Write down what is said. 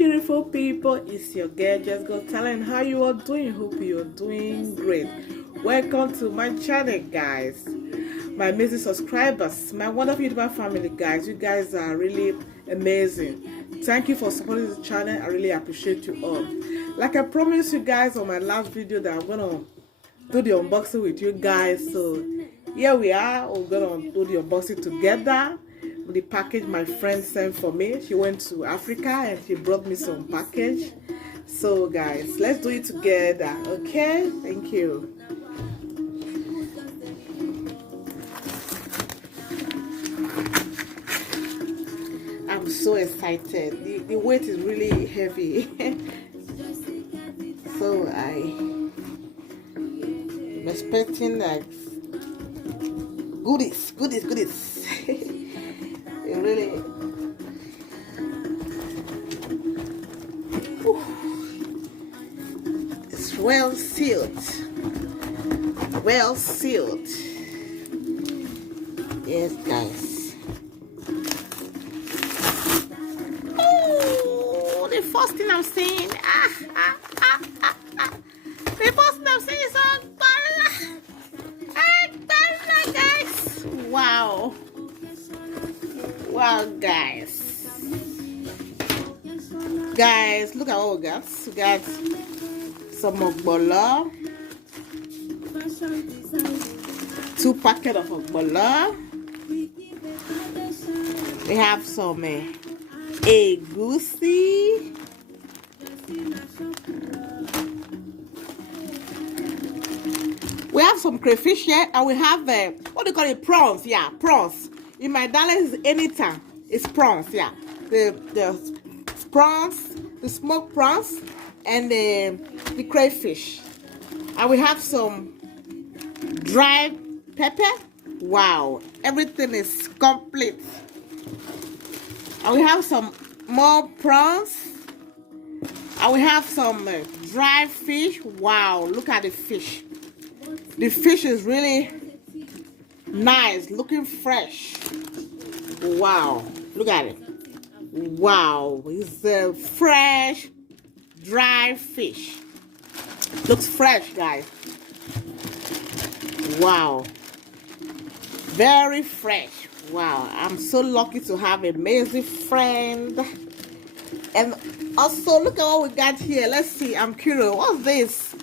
beautiful people, it's your girl Just Got Talent. How you all doing? Hope you're doing great. Welcome to my channel, guys. My amazing subscribers, my wonderful YouTuber family, guys. You guys are really amazing. Thank you for supporting the channel. I really appreciate you all. Like I promised you guys on my last video that I'm gonna do the unboxing with you guys. So here we are. We're gonna do the unboxing together. The package my friend sent for me. She went to Africa and she brought me some package. So guys, let's do it together. Okay, thank you. I'm so excited. The weight is really heavy. So I'm expecting like goodies. It really it's well sealed. Yes, guys. Oh, the first thing I'm saying, the first thing I'm saying is guys. Wow, guys, look at what we got. We got some ogbono, 2 packets of ogbono. We have some egusi. We have some crayfish here, and we have what do you call it? Prawns. Yeah, prawns. In my dialect, is anytime. It's prawns. Yeah, the prawns, the smoked prawns, and the crayfish. And we have some dried pepper. Wow, everything is complete. And we have some more prawns. And we have some dried fish. Wow, look at the fish. The fish is really nice, looking fresh. Wow, look at it. Wow, it's a fresh, dry fish. Looks fresh, guys. Wow, very fresh. Wow, I'm so lucky to have an amazing friend. And also, look at what we got here. Let's see, I'm curious. What's this?